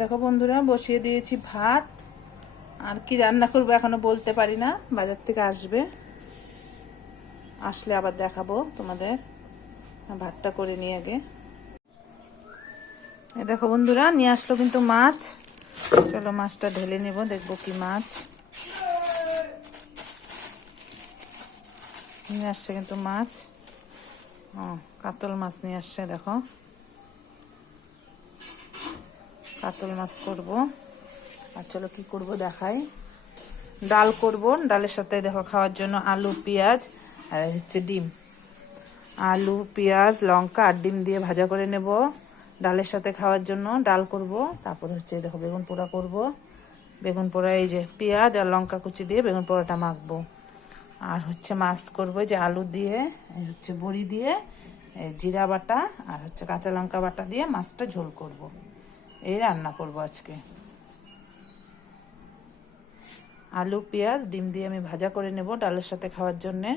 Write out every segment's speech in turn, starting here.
দেখো বন্ধুরা, বসিয়ে দিয়েছি ভাত। আর কি রান্না করবো এখনো বলতে পারি না, বাজার থেকে আসলে আবার দেখাবো তোমাদের। ভাতটা করে নিয়ে আগে। দেখো বন্ধুরা, নিয়ে আসলো কিন্তু মাছ। চলো মাছটা ঢেলে নেব, দেখবো কি মাছ নিয়ে আসছে। কিন্তু মাছ, কাতল মাছ নিয়ে আসছে। দেখো, কাতল মাছ করব। আর চলো কি করব দেখাই। ডাল করব, ডালের সাথে দেখো খাওয়ার জন্য আলু, পেঁয়াজ আর হচ্ছে ডিম। আলু, পেঁয়াজ, লঙ্কা আর ডিম দিয়ে ভাজা করে নেব ডালের সাথে খাওয়ার জন্য। ডাল করব, তারপর হচ্ছে দেখো বেগুন পোড়া করব। বেগুন পোড়া, এই যে পেঁয়াজ আর লঙ্কা কুচি দিয়ে বেগুন পোড়াটা মাখবো। আর হচ্ছে মাছ করব, যে আলু দিয়ে, হচ্ছে বড়ি দিয়ে, জিরা বাটা আর হচ্ছে কাঁচা লঙ্কা বাটা দিয়ে মাছটা ঝোল করব। এই রান্না করব আজকে। আলু, পেঁয়াজ, ডিম দিয়ে আমি ভাজা করে নেব ডালের সাথে খাওয়ার জন্যে।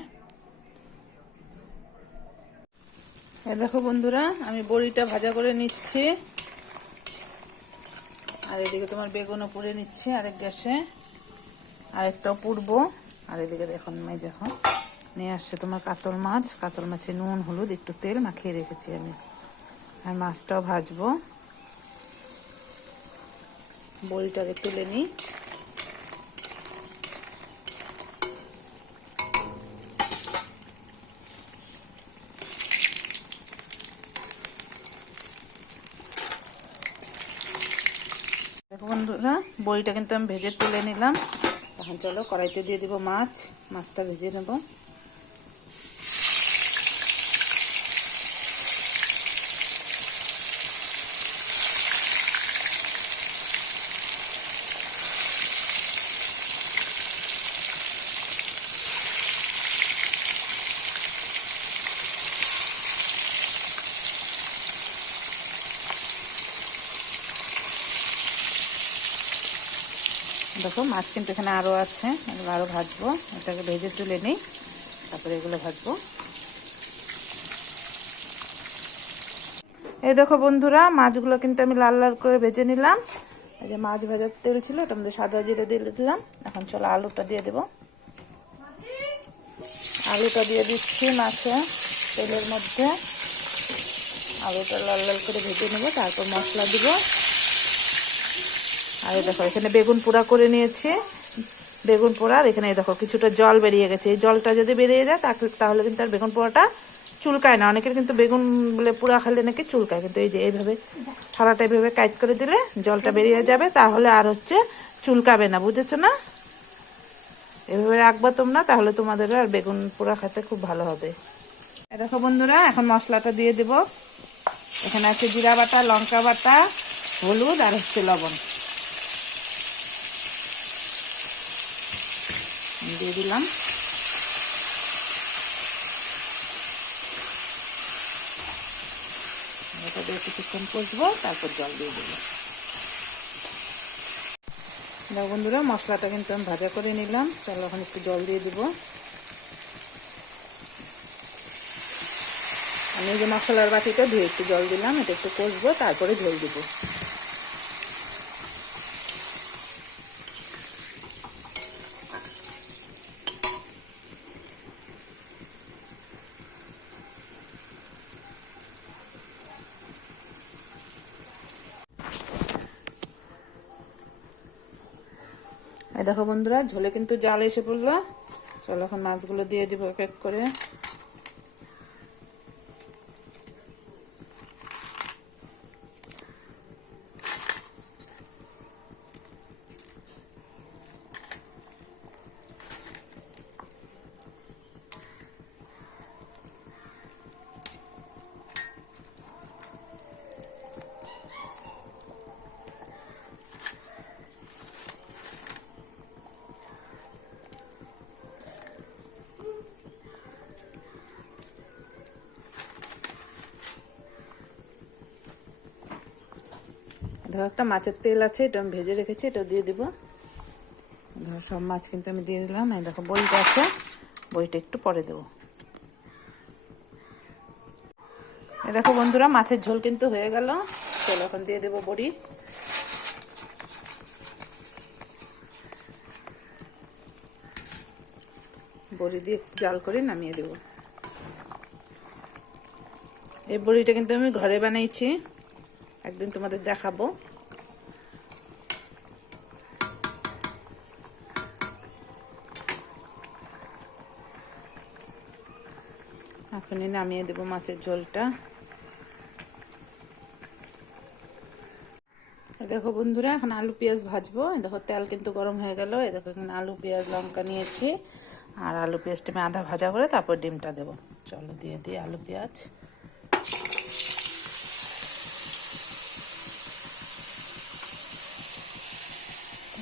দেখো বন্ধুরা, আমি বড়িটা ভাজা করে নিচ্ছি। আর এদিকে তোমার বেগুনও পুড়ে নিচ্ছি আরেক গ্যাসে, আরেকটাও পুড়বো। আর এদিকে দেখুন যখন নিয়ে আসছে তোমার কাতল মাছ। কাতল মাছে নুন, হলুদ, একটু তেল মাখিয়ে রেখেছি আমি। আর মাছটাও ভাজবো। বড়িটাকে তুলে নিই। দেখো বন্ধুরা, বড়িটা কিন্তু আমি ভেজে তুলে নিলাম। এখন চলো কড়াইতে দিয়ে দিব মাছটা ভেজে নেব। দেখো মাছ কিন্তু এখানে আরও আছে, এগুলো আরও ভাজবো। এটাকে ভেজে তুলে নিই, তারপরে এগুলো ভাজবো। এই দেখো বন্ধুরা, মাছগুলো কিন্তু আমি লাল লাল করে ভেজে নিলাম। এই যে মাছ ভাজার তেল ছিল, এটার মধ্যে সাদা জিরে দিয়ে দিলাম। এখন চলো আলুটা দিয়ে দেবো। আলুটা দিয়ে দিচ্ছি মাছে তেলের মধ্যে। আলুটা লাল লাল করে ভেজে নেবো, তারপর মশলা দিব। আর দেখো এখানে বেগুন পোড়া করে নিয়েছি। বেগুন পোড়ার এখানে দেখো কিছুটা জল বেরিয়ে গেছে। এই জলটা যদি বেরিয়ে যায় তাহলে কিন্তু আর বেগুন পোড়াটা চুলকায় না। অনেকের কিন্তু বেগুন বলে পোড়া খেলে নাকি চুলকায়, কিন্তু এই যে এইভাবে থালাটা এইভাবে কাইট করে দিলে জলটা বেরিয়ে যাবে, তাহলে আর হচ্ছে চুলকাবে না। বুঝেছো না? এভাবে রাখবা তোমরা, তাহলে তোমাদের আর বেগুন পোড়া খেতে খুব ভালো হবে। দেখো বন্ধুরা, এখন মশলাটা দিয়ে দেব। এখানে আছে জিরা বাটা, লঙ্কা বাটা, হলুদ আর হচ্ছে লবণ দিয়ে দিলাম। এটা দিয়ে কিছুক্ষণ কষবো, তারপর জল দিয়ে দেবো। দেখো বন্ধুরা, মশলাটা কিন্তু আমি ভাজা করে নিলাম। তাহলে এখন একটু জল দিয়ে দেবো। আমি যে মশলার বাটিটা ধুয়ে একটু জল দিলাম, এটা একটু কষবো, তারপরে ঝোল দেবো। এই দেখো বন্ধুরা, ঝোলে কিন্তু জাল এসে পড়লো। চলো এখন মাছগুলো দিয়ে দিব এক এক করে। দেখো একটা মাছের তেল আছে, এটা আমি ভেজে রেখেছি, এটা দিয়ে দিব। ধরো সব মাছ কিন্তু আমি দিয়ে দিলাম। এই দেখো বড়িটা আছে, বড়িটা একটু পরে দেবো। এই দেখো বন্ধুরা, মাছের ঝোল কিন্তু হয়ে গেল। চলো এখন দিয়ে দেবো বড়ি। বড়ি দিয়ে জাল করে নামিয়ে দেবো। এই বড়িটা কিন্তু আমি ঘরে বানিয়েছি, একদিন তোমাদের দেখাবো। এখনই নামিয়ে দেবো মাছের ঝোলটা। দেখো বন্ধুরা, এখন আলু পেঁয়াজ ভাজবো। দেখো তেল কিন্তু গরম হয়ে গেল। এই দেখো এখানে আলু পেঁয়াজ লঙ্কা নিয়েছি, আর আলু পেঁয়াজটা আমি আধা ভাজা করে তারপর ডিমটা দেবো। চলো দিয়ে দিই আলু পেঁয়াজ।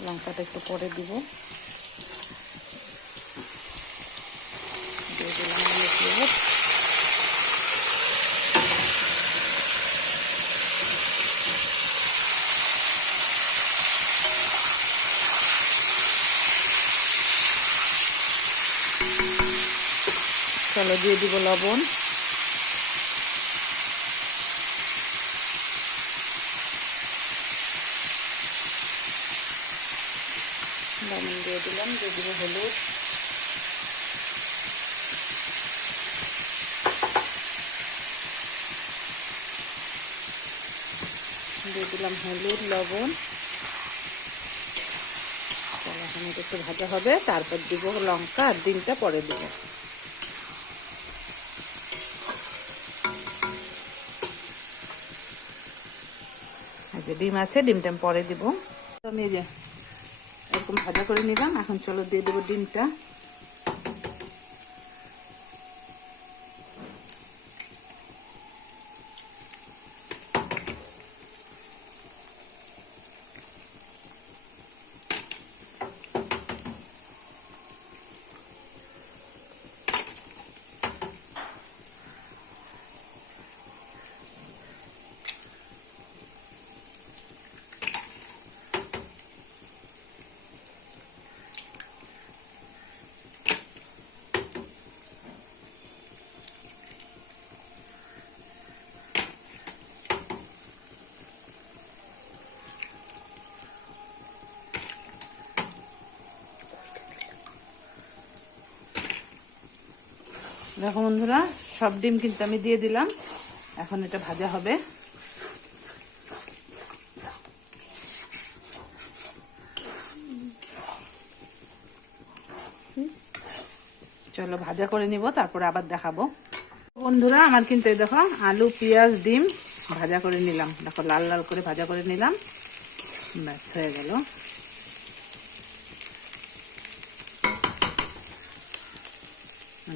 লঙ্কাটা একটু পরে দিব। দিয়ে দিলাম আলু পেঁয়াজ। চলো দিয়ে দিব লবণ। লবণ দিয়ে দিলাম, দিয়ে দিব হলুদ। দিয়ে দিলাম হলুদ লবণ। চলো এখন এটা একটু ভাজা হবে, তারপর দিব লঙ্কা আর ডিমটা পরে দিব। যে ডিম আছে, ডিমটা পরে দিব। আমি এই যে এরকম ভাজা করে নিলাম। এখন চলো দিয়ে দেবো ডিমটা। দেখো বন্ধুরা, সব ডিম কিন্তু আমি দিয়ে দিলাম। এখন এটা ভাজা হবে। চলো ভাজা করে নিব, তারপরে আবার দেখাবো। বন্ধুরা আমার কিন্তু এই দেখো আলু পেঁয়াজ ডিম ভাজা করে নিলাম। দেখো লাল লাল করে ভাজা করে নিলাম। ব্যাস হয়ে গেল।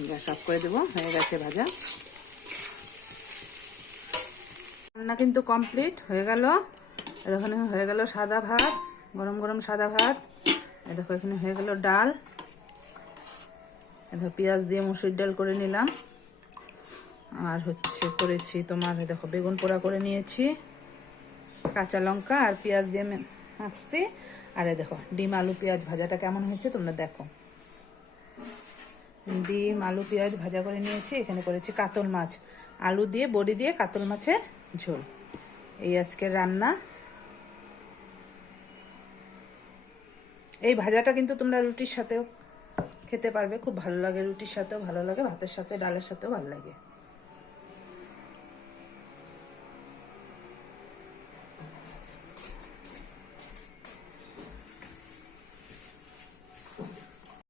গ্যাস অফ করে দেবো, হয়ে গেছে ভাজা। রান্না কিন্তু কমপ্লিট হয়ে গেল। এখানে হয়ে গেল সাদা ভাত, গরম গরম সাদা ভাত। এই দেখো এখানে হয়ে গেল ডাল। দেখো পেঁয়াজ দিয়ে মুসুর ডাল করে নিলাম। আর হচ্ছে করেছি তোমার দেখো বেগুন পোড়া করে নিয়েছি, কাঁচা লঙ্কা আর পেঁয়াজ দিয়ে মাখছি। আর দেখো ডিম আলু পেঁয়াজ ভাজাটা কেমন হয়েছে তোমরা দেখো। ডিম আলু পেঁয়াজ ভাজা করে নিয়েছি। এখানে করেছি কাতল মাছ, আলু দিয়ে বড়ি দিয়ে কাতল মাছের ঝোল। এই আজকের রান্না। এই ভাজাটা কিন্তু তোমরা রুটির সাথেও খেতে পারবে, খুব ভালো লাগে। রুটির সাথেও ভালো লাগে, ভাতের সাথে ডালের সাথেও ভালো লাগে।